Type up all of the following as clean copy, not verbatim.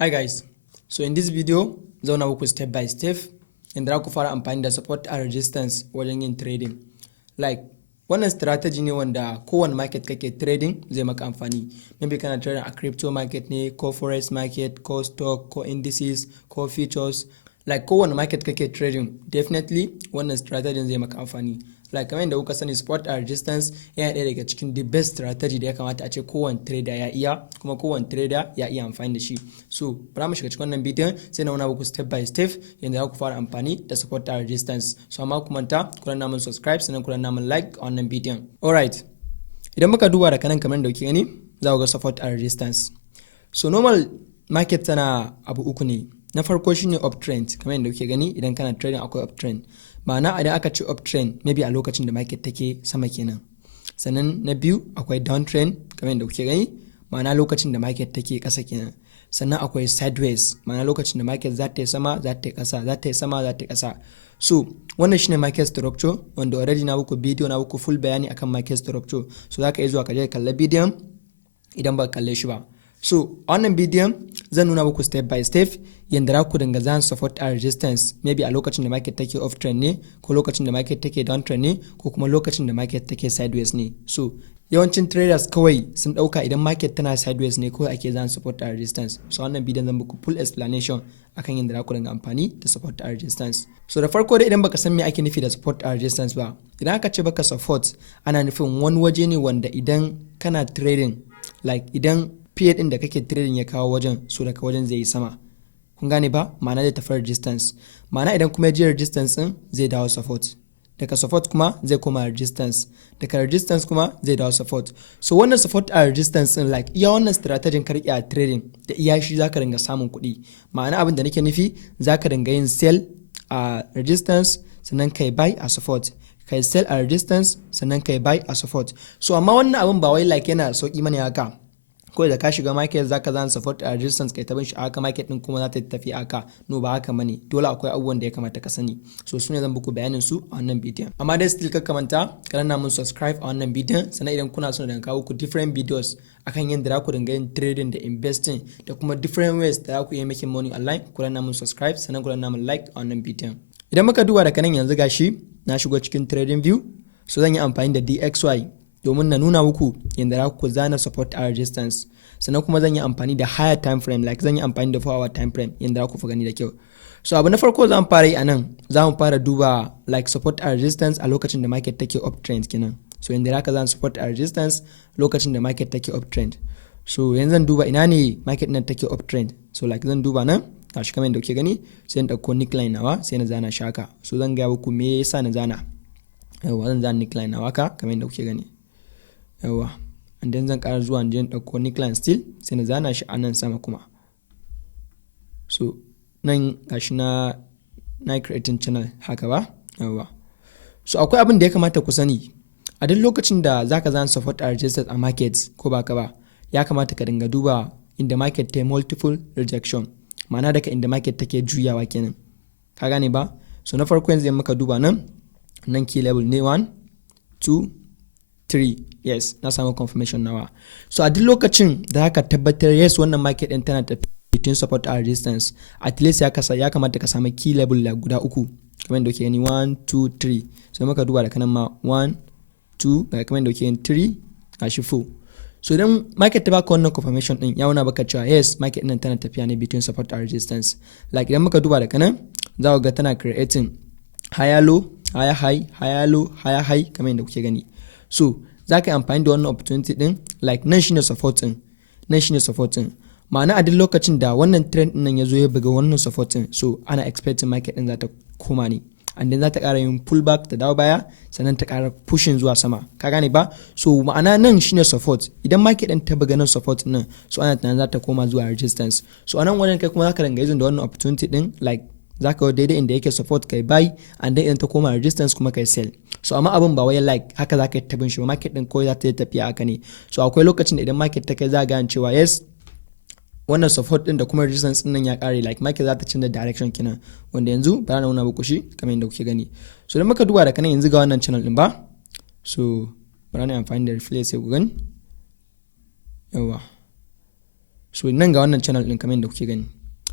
Hi guys, so in this video zauna muku step by step inda za ku fara amfani da support and resistance wajen yin trading. Like wannan strategy ne wanda kowane market kake trading zai maka amfani. Maybe kana trading a crypto market ne, ko forex market, ko stock, ko indices, ko futures. Like kowane market kake trading, definitely wannan strategy zai maka amfani. Like kamar yadda kuka sani, support and resistance yana ɗaya daga cikin the best strategy da ya kamata a ce kowane trader ya iya, kuma kowane trader ya iya amfani da shi. So bara mu shiga cikin wannan bidiyon sai na nuna muku step by step yadda za ku fara amfani da support and resistance. So amma ku manta ku danna mun subscribe sannan ku danna mun like a wannan bidiyon. Alright, idan muka duba da kanan kamar da kuke gani za ku ga support and resistance. So normal market tana abu uku ne. Na farko shine uptrend, kamar yadda kuke gani idan kana trading akwai uptrend. Ma'ana idan aka ce uptrend maybe a lokacin da market take sama kenan. Sannan na biyu akwai downtrend, kamar yadda kuke gani, ma'ana lokacin da market take ƙasa kenan. Sannan akwai sideways, ma'ana lokacin da market za ta yi sama za ta yi ƙasa, za ta yi sama za ta yi ƙasa. So wannan shine market structure wanda already na muku bidiyo, na muku full bayani akan market structure. So za ka iya zuwa ka je ka kalla bidiyon idan ba ka kalle shi ba. So a wannan bidiyon zan nuna muku step by step yadda za ku dinga zan support and resistance maybe a lokacin da market take off trend ne, ko lokacin da market take down trend ne, ko kuma lokacin da market take sideways ne. So yawancin traders kawai sun dauka idan market tana sideways ne kawai ake zan support and resistance. So wannan bidiyon zan muku full explanation akan yadda za ku dinga amfani da support and resistance. So da farko dai idan baka san me ake nufi da support and resistance ba, idan aka ce baka support ana nufin wani waje ne wanda idan kana trading, like idan period din da kake trading ya kawo wajen, so daga wajen zai yi sama. Kun gane ba? Ma'ana zai tafi resistance. Ma'ana idan kuma ya je resistance din zai dawo support. Daga support kuma zai koma resistance. Daga resistance kuma zai dawo support. So wannan support a resistance din, like iya wannan strategy ka rike a trading da iya shi zaka dinga samun kuɗi. Ma'ana abin da nake nufi, zaka dinga yin sell a resistance sannan kai buy a support. Kai sell a resistance sannan kai buy a support. So amma wannan abin ba wai like yana sauki mane haka. Kawai da ka shiga market zaka zan support a resistance kai ta bin shi haka, market din kuma za ta tafi haka. No, ba haka bane. Dole akwai abubuwan da ya kamata ka sani. So sune zan buku bayanin su a wannan bidiyon. Amma dai still ka manta ka danna mun subscribe a wannan bidiyon, sannan idan kuna son da kawo ku different videos akan yadda za ku dinga yin trading da investing da kuma different ways da za ku iya making money online, ku danna mun subscribe sannan ku danna mun like a wannan bidiyon. Idan muka duba daga nan yanzu gashi na shigo cikin trading view, so zan yi amfani da DXY domin na nuna muku yadda za ku zana support and resistance. Sannan kuma zan yi amfani da higher time frame, like zan yi amfani da 4 hour time frame yadda za ku fi gani da kyau. So abu na farko za mu fara yi a nan, za mu fara duba like support and resistance a lokacin da market take uptrend kenan. So yadda za ka zan support and resistance lokacin da market take uptrend. So yanzu zan duba ina ne market nan take uptrend. So like zan duba nan, gashi kamar yadda kuke gani, sai na dauko neckline nawa sai na zana shaka. So zan ga muku me yasa na zana. Yawa, zan zana neckline nawa ka kamar yadda kuke gani. Yawa, and then zan ƙara zuwa jin ɗauko neckline still sai na zana shi a nan sama kuma. So nan gashi na creating channel haka ba. Yawa, so akwai abin da ya kamata ku sani a duk lokacin da zaka zana support and resistance a markets, ko ba ka ba, ya kamata ka dinga duba inda market ta multiple rejection, ma'ana daga inda market take juyawa kenan. Ka gane ba? So na farko yanzu muka duba nan key level ne 1 2 3. Yes, na samu confirmation nawa. So a duk lokacin da haka tabbatar yes wannan market din tana tafi between support and resistance, at least ya kamata ka samu key level la guda uku kamar yadda kuke gani 1 2 3. So muka duba da kanan ma 1 2 ga kamar yadda kuke gani 3 gashi 4. So idan market ta baka wannan confirmation din ya nuna baka cewa yes market din tana tafiya ne between support and resistance. Like idan muka duba da kanan za ku ga tana creating higher low, higher high, higher low, higher high kamar yadda kuke gani. So za ka yi amfani da wannan opportunity din, like nan shine support din, nan shine support din. Ma'ana a duk lokacin da wannan trend din nan ya zo ya buga wannan support din, so ana expecting market din za ta koma ne, and then za ta ƙara yin pullback ta dawo baya sannan ta ƙara pushing zuwa sama. Ka gane ba? So ma'ana nan shine support. Idan market din ta buga nan support nan, so ana tunanin za ta koma zuwa resistance. So anan wannan kai kuma za ka dinga using da wannan opportunity din, like za ka daidai inda yake support kai buy, and then idan ta koma resistance kuma kai sell. So amma abin ba wai like haka za ka yi tabin shi ba, market din kawai za ta yi tafiya haka ne. So akwai lokacin da idan market ta kai za ga cewa yes wannan support din da kuma resistance din nan ya kare, like market za ta canza direction kenan, wanda yanzu ba na nuna muku shi kamar yadda kuke gani. So idan muka duba da kanan yanzu ga wannan channel din ba, so bara na amfani da replay sai ku gani. Yawa, So nan ga wannan channel din kamar yadda kuke gani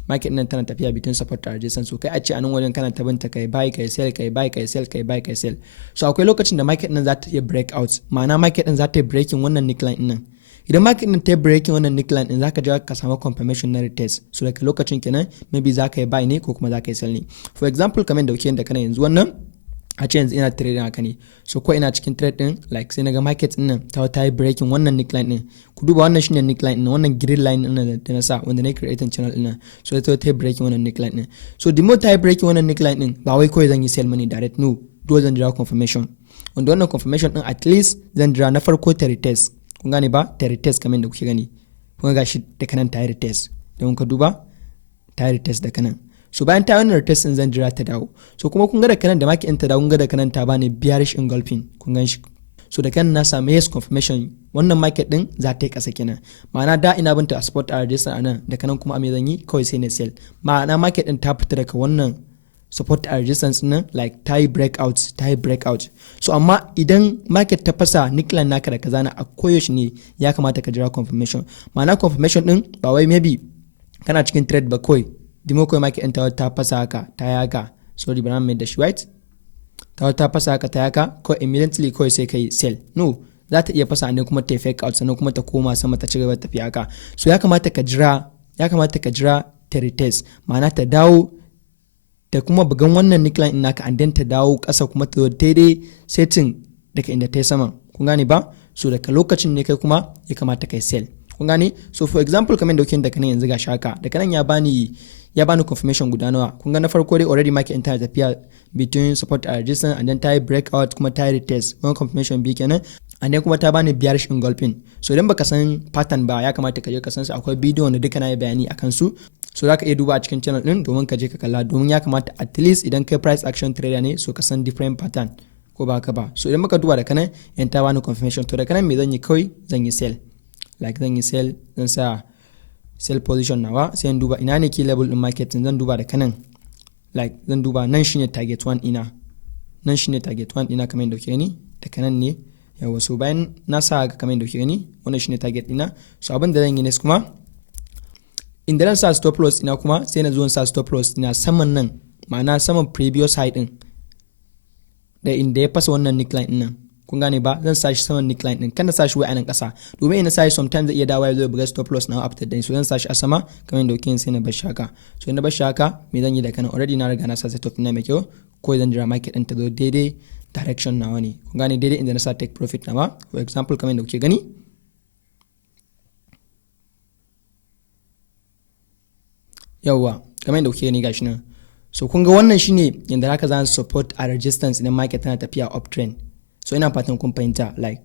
market nan tana tafiya between support and resistance. So kai a ce a nan wajen kana ta binta kai buy kai sell kai buy kai sell kai buy kai sell. So akwai lokacin da market nan za ta iya break out, ma'ana market din za ta yi breaking wannan neckline din nan. Idan market din ta yi breaking wannan neckline din zaka je ka samu confirmation na retest. So daga lokacin kenan maybe za ka yi buy ne ko kuma za ka yi sell ne. For example kamar yadda kuke yin da kana yanzu wannan a ce yanzu ina trading haka ne, so ko ina cikin trade din like sai naga market din nan ta yi breaking wannan neckline din. Ku duba wannan shine neckline din, wannan green line din da na sa wanda na create channel din nan, so ta yi breaking wannan neckline din. So the more ta yi breaking wannan neckline din ba wai kawai zan yi sell money direct, no, dole zan jira confirmation. Wanda wannan confirmation din at least zan jira na farko ta retest, kun gane ba, ta retest kamar yadda kuke gani, kun ga shi da kanan ta yi retest, don ka duba ta yi retest da kanan. So bayan ta wannan retest din zan jira ta dawo. So kuma kun ga da kanan da market din ta dawo, kun ga da kanan ta bani bearish engulfing, kun gan shi. So da kanan na samu yes confirmation wannan market din za ta yi kasa kenan, ma'ana da ina binta a support a resistance anan, da kanan kuma a me zan yi kawai sai na sell, ma'ana market din ta fita daga wannan support a resistance nan like ta yi breakout. So amma idan market ta fasa neckline naka da kaza na a koyaushe ne ya kamata ka jira confirmation, ma'ana confirmation din ba wai maybe kana cikin trade ba kawai dimo kawai market ɗin ta fasa haka ta yi haka, sorry bana mai da shi right, ta fasa haka ta yi haka kawai immediately kawai sai kai sell, no, za ta iya fasa ne kuma ta fake out sannan kuma ta koma sama ta ci gaba da tafiya haka. So ya kamata ka jira ta retest, ma'ana ta dawo da kuma bugan wannan neckline ɗin naka and then ta dawo ƙasa kuma ta daidai setting daga inda ta yi sama, kun gane ba. So daga lokacin ne kai kuma ya kamata kai sell, kun gane. So for example kamar da kuke da kanan yanzu ga shaka da kanan ya bani confirmation guda nawa, kun ga na farko dai already market in tana tafiya between support and resistance and then ta yi breakout kuma ta yi retest, one confirmation bi kenan, and then kuma ta bani bearish engulfing. So idan baka san pattern ba ya kamata ka je ka san su, akwai bidiyo wanda duka na yi bayani akan su, so za ka iya duba a cikin channel din domin ka je ka kalla, domin ya kamata at least idan kai price action trader ne so ka san different pattern ko ba ka ba. So idan muka duba da kanan yan ta bani confirmation, to da kanan me zan yi kawai zan yi sell, like zan yi sell, zan sa sell position nawa, sai in duba ina ne key level din market, zan duba da kanan like zan duba nan shine target 1 ina, kamar yadda kuke gani da kanan ne yawa. So bayan na sa kamar yadda kuke gani wannan shine target ina. So abin da zan yi ne kuma inda zan sa stop loss ina kuma sai na zo sa stop loss ina saman nan, ma'ana saman previous high din da inda ya fasa wannan neckline din nan, kun gane ba, zan sa shi saman neckline din, kan da sa shi wai anan kasa, domin ina sa shi sometimes zai iya dawo ya zo buga stop loss na after day. So zan sa shi a sama kamar yadda kuke sai na bar shi haka. So in na bar shi haka me zan yi da kana already na riga na sa set of ina mai kyau, ko zan jira market din ta zo daidai direction nawa ne, kun gane, daidai inda na sa take profit nawa. For example kamar yadda kuke gani yawa kamar yadda kuke gani gashi nan. So kun ga wannan shine yanda haka zan support a resistance idan market tana tafiya uptrend. So ina fatan kun fahimta, like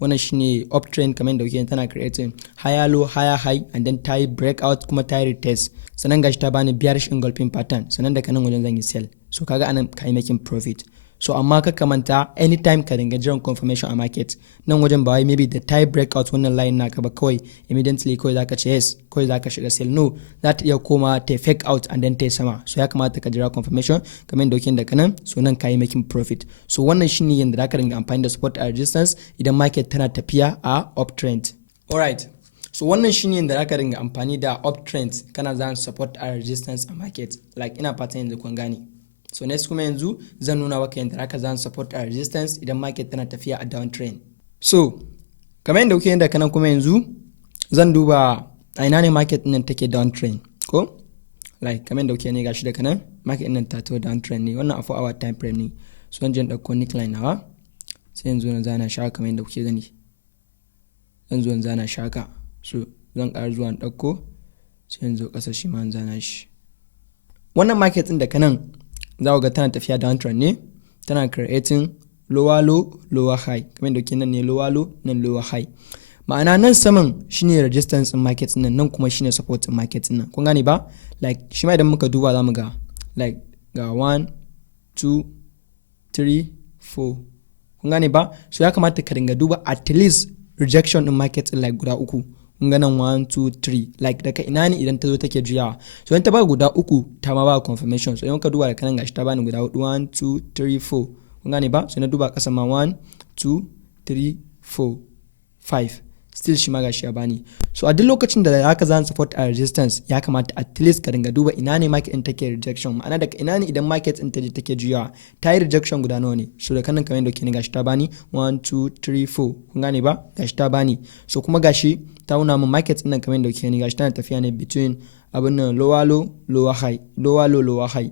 wannan shine uptrend kamar yadda kuke tana creating higher low higher high and then ta yi breakout kuma ta yi retest, sannan gashi ta bani bearish engulfing pattern, sannan daga nan wajen zan yi sell. So kaga anan ka yi making profit. So amma ka kamanta anytime ka dinga jiran confirmation a market, nan wajen ba wai maybe the tie breakout wannan line naka ba kawai immediately kawai zaka ce yes kawai zaka shiga sell, no, za ta iya koma ta fake out and then ta sama. So ya kamata ka jira confirmation kamar dokin da kanan, so nan ka yi making profit. So wannan shine yanda zaka dinga amfani da support and resistance idan market tana tafiya a uptrend. Alright, so wannan shine yanda zaka dinga amfani da uptrend kana zan support and resistance a market, like ina fatan yanzu kun gane. So next kuma yanzu zan nuna maka yadda zaka zan support a resistance idan market tana tafiya a downtrend. So kamar yadda kuke yanda kanan kuma yanzu zan duba a ina ne market nan take downtrend ko, like kamar yadda kuke ne gashi da kanan market nan ta to downtrend ne, wannan a 4 hour time frame ne. So zan je dauko neckline nawa sai yanzu na zana shaka kamar yadda kuke gani, zan zo zana shaka. So zan ƙara zuwa dauko sai yanzu ƙasa shi ma zana shi. Wannan market din da kanan za ku ga tana tafiya downtrend ne, tana creating lower low lower high, kamar yadda nan ne lower low nan lower high, ma'ana nan saman shine resistance in market nan kuma shine support in market nan, kun gane ba. Like shi ma idan muka duba zamu ga like ga 1 2 3 4, kun gane ba. So ya kamata ka dinga duba at least rejection in market like guda uku, kun ga nan 1 2 3, like daga ina ne idan ta zo take juyawa. So in ta ba guda uku ta ma ba confirmation. So idan ka duba da kanan gashi ta bani guda 1 2 3 4, kun gane ba. So na duba kasa ma 1 2 3 4 5, still shi ma gashi ya bani. So a duk lokacin da haka zan support and resistance ya kamata at least ka dinga duba ina ne market din take rejection, ma'ana daga ina ne idan market din take juyawa ta yi rejection guda nawa ne. So da kanan kamar yadda ke ni gashi ta bani 1 2 3 4 kun gane ba, gashi ta bani. So kuma gashi ta nuna min market din nan kamar yadda ke ni gashi tana tafiya ne between abin nan lower low lower high, lower low lower high.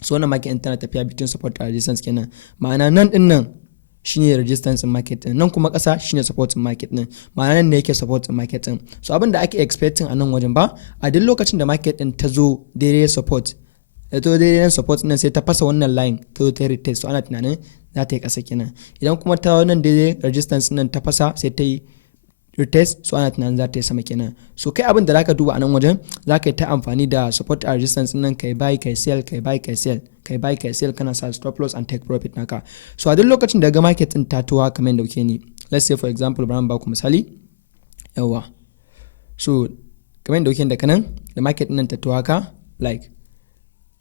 So wannan market din tana tafiya between support and resistance kenan, ma'ana nan din nan shine resistance in market din, nan kuma kasa shine support in market din, ma'ana nan ne yake support in market din. So abin da ake expecting a nan wajen ba, a duk lokacin da market din ta zo daidai support, da to daidai support din sai ta fasa wannan line ta zo ta retest, so ana tunanin za ta yi kasa kenan. Idan kuma ta wannan daidai resistance nan ta fasa sai ta yi retest, so ana tunanin za ta yi sama kenan. So kai abin da zaka duba a nan wajen zaka yi ta amfani da support and resistance nan, kai buy kai sell kai buy kai sell kai buy kai sell, kana sa stop loss and take profit naka. So a duk lokacin da ga market din ta tuwa kamar da kuke ni, let's say for example bari ba ku misali yawa. So kamar da kuke da kanan da market din ta tuwa ka like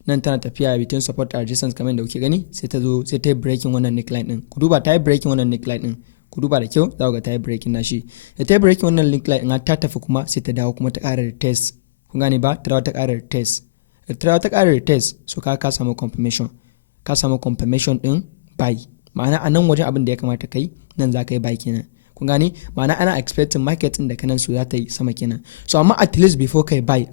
nan tana tafiya between support and resistance kamar da kuke gani, sai ta zo sai ta yi breaking wannan neckline din. Ku duba ta yi breaking wannan neckline din, ku duba da kyau za ku ga ta yi breaking nashi. Da ta yi breaking wannan neckline in ta tafi kuma sai ta dawo kuma ta ƙara retest, kun gane ba, ta dawo ta ƙara retest. Ta ƙara retest, so ka samu confirmation din buy, ma'ana a nan wajen abin da ya kamata kai nan za ka yi buy kenan, kun gane, ma'ana ana expecting market din da kanan su za ta yi sama kenan. So amma at least before kai buy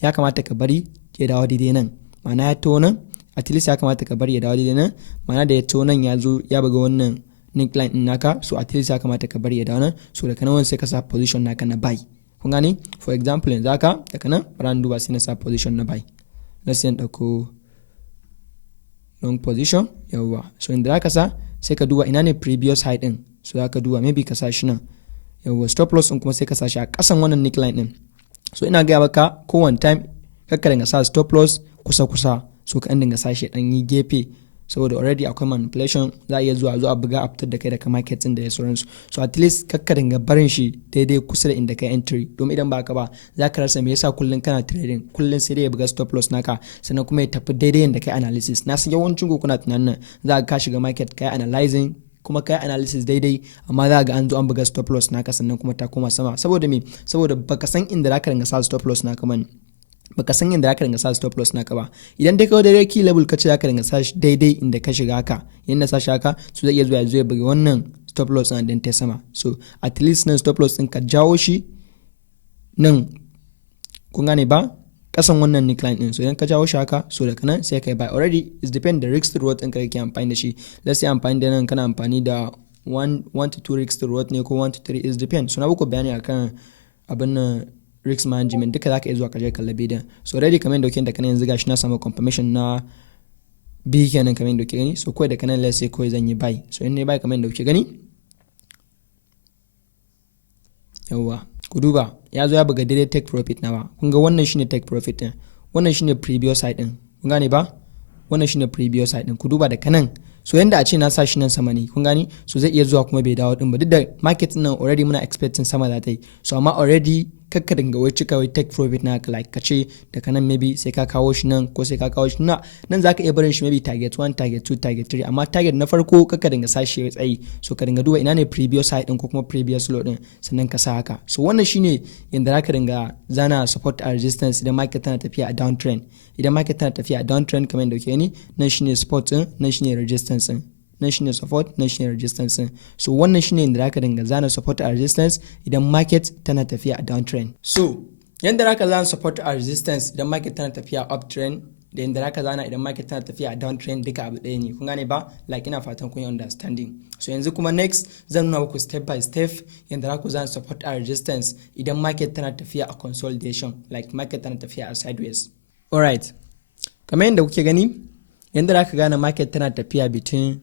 ya kamata ka bari ya dawo daidai nan, ma'ana ya to nan at least ya kamata ka bari ya dawo daidai nan, ma'ana da ya to nan ya zo ya buga wannan neckline din naka, so at least ya kamata ka bari ya dawo nan, so da kanan wani sai ka sa position naka na buy, kun gane. For example yanzu haka daga nan bari duba sai na sa position na buy, let's say dauko long position yawa. So inda zaka sa sai ka duba ina ne previous high din, so zaka duba maybe ka sa shi nan yawa. Stop loss din kuma sai ka sa shi a kasan wannan neckline din. So ina ga baka kowane time kakka dinga sa stop loss kusa, so ka dinga sa shi dan yi gefe, saboda already akwai manipulation, za a iya zuwa buga a fitar da kai daga market din da ya sauransu. So at least kakka dinga barin shi daidai kusa da inda kai entry, domin idan ba ka ba za ka rasa me yasa kullun kana trading, kullun sai dai ya buga stop loss naka sannan kuma ya tafi daidai inda kai analysis. Na san yawancin ku kuna tunanin za ka shiga market kai analyzing kuma kai analysis daidai, amma za ga an zo an buga stop loss naka sannan kuma ta koma sama. Saboda me? Saboda baka san inda za ka dinga sa stop loss naka man, baka san yadda zaka dinga sa stop loss naka ba. Idan dai kawai daidai key level kace zaka dinga sa shi daidai inda ka shiga haka, yanda sa shi haka, so zai iya zuwa ya buga wannan stop loss din dan ta sama. So at least nan stop loss din ka jawo shi nan, kun gane ba, kasan wannan neckline din. So idan ka jawo shi haka, so daga nan sai kai buy. Already it depend the risk to reward din ka kake amfani da shi. Let's say amfani da nan kana amfani da 1 to 2 risk to reward ne ko 1 to 3, it depend. So na buku bayani akan abin nan risk management duka zaka iya zuwa ka je kalla bidiyon. So already kamar yadda da kana yanzu gashi na samu confirmation na B kenan kamar yadda kuke gani. So kawai da kana let's say kawai zan yi buy. So in ne buy kamar yadda kuke gani yawa, ku duba ya zo ya buga daidai take profit nawa. Kun ga wannan shine take profit din, wannan shine previous side din, kun gane ba, wannan shine previous side din. Ku duba da kanan, so yanda a ce na sa shi nan sama ne, kun gani, so zai iya zuwa kuma bai dawo din ba, duk da market nan already muna expecting sama za ta yi. So amma already kakka dinga wai cika wai take profit na like kace daga nan maybe sai ka kawo shi nan ko sai ka kawo shi nan zaka iya barin shi maybe target 1 target 2 target 3, amma target na farko kakka dinga sashi ya tsayi. So ka dinga duba ina ne previous high din ko kuma previous low din sannan ka sa haka. So wannan shine yanda zaka dinga zana support and resistance idan market tana tafiya a downtrend. Idan market tana tafiya a downtrend kamar yadda kuke ni, nan shine support din, nan shine resistance din, nan shine support, nan shine resistance din. So wannan shine inda zaka dinga zana support and resistance idan market tana tafiya a downtrend. So yanda zaka zana support and resistance idan market tana tafiya uptrend da yanda zaka zana idan market tana tafiya a downtrend duka abu ɗaya ne, kun gane ba? Like ina fatan kun yi understanding. So yanzu kuma next zan nuna muku step by step yanda zaku zana support and resistance idan market tana tafiya a consolidation, like market tana tafiya a sideways. Alright, kamar yadda kuke gani yanda zaka gane market tana tafiya between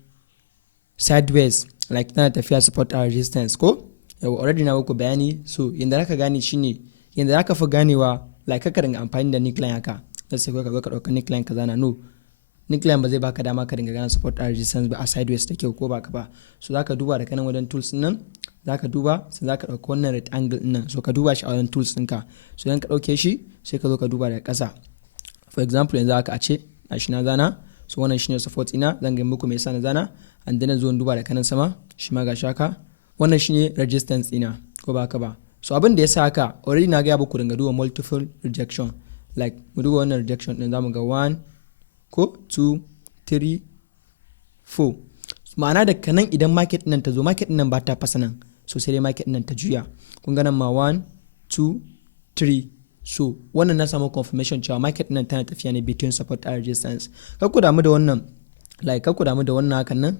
sideways, like tana tafiya support and resistance ko yau already na muku bayani. So yanda zaka gane shine yanda zaka fi ganewa like kaka dinga amfani da neckline haka, sai ka zo ka dauka neckline ka zana. No, neckline ba zai baka dama ka dinga gane support and resistance ba a sideways take ko baka ba. So zaka duba da kanan wajen tools nan, zaka duba sai zaka dauka wannan rectangle din nan, so ka duba shi a wajen tools ɗinka. So idan ka dauke shi sai ka zo ka duba daga ƙasa. For example yanzu haka a ce shi na zana, so wannan shine support ina, zan ga muku me yasa na zana, and then zo duba da kanan sama shi ma ga shaka. wannan shine resistance ina ko ba haka ba. So abin da ya sa haka already na ga ku dinga duba multiple rejection, like mu duba wannan rejection din zamu ga 1 ko 2 3 4. Ma'ana da kanan idan market nan ta zo, market nan ba ta fasa nan, so sai dai market nan ta juya. Kun ga nan ma 1 2 3. So wannan na samu confirmation cewa market nan tana tafiya ne between support and resistance. Kar ku damu da wannan, like kar ku damu da wannan hakan nan,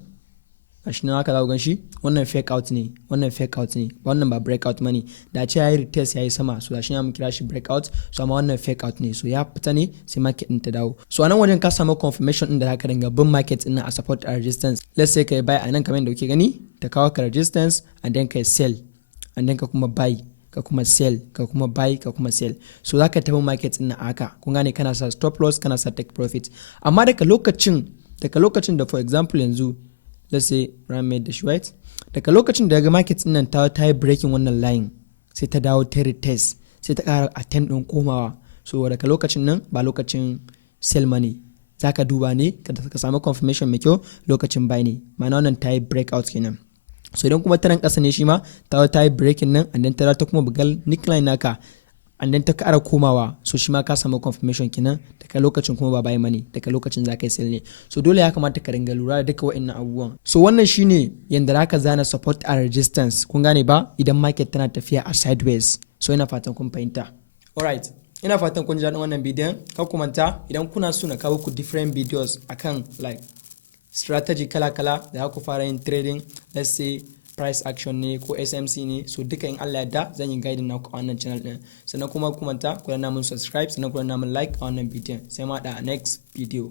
gashi nan haka za ku gan shi, wannan fake out ne, wannan fake out ne, wannan ba breakout mane. Da ce yayi retest yayi sama, so gashi nan mun kira shi breakout, so amma wannan fake out ne, so ya fita ne sai market din ta dawo. So anan wajen ka samu confirmation din da zaka dinga bin market din a support and resistance. Let's say kai buy anan kamar yadda kuke gani, ta kawo ka resistance and then kai sell, and then ka kuma buy, ka kuma sell, ka kuma buy, ka kuma sell. So zaka tafi market din haka, kun gane, kana sa stop loss, kana sa take profit. Amma daga lokacin da for example yanzu let's say ran made the right, daga lokacin da ga market din nan ta yi breaking wannan line, sai ta dawo ta retest, sai ta ƙara attempt din komawa. So daga lokacin nan ba lokacin sell money, zaka duba ne ka samu confirmation mai kyau lokacin buy ne, ma'ana wannan ta yi breakout kenan. So idan kuma taran ƙasa ne shi ma ta yi breaking nan and then ta kuma bugal neckline naka and then ta ƙara komawa, so shi ma ka samu confirmation kenan, daga lokacin kuma ba buy money, daga lokacin za ka yi sell ne. So dole ya kamata ka ringa lura da duka wa'annan abubuwan. So wannan shine yanda zaka zana support and resistance, kun gane ba, idan market tana tafiya a sideways. So ina fatan kun fahimta. Alright, ina fatan kun ji daɗin wannan bidiyon. Kar ku manta, idan kuna so na kawo ku different videos akan like strategy kala-kala da ku fara yin trading, let's say price action ne ko SMC ne, so duka in Allah yadda zan yi guiding naku a wannan channel din. Sannan kuma ku manta ku danna mun subscribe, sannan ku danna mun like a wannan bidiyon. Sai ma da next video.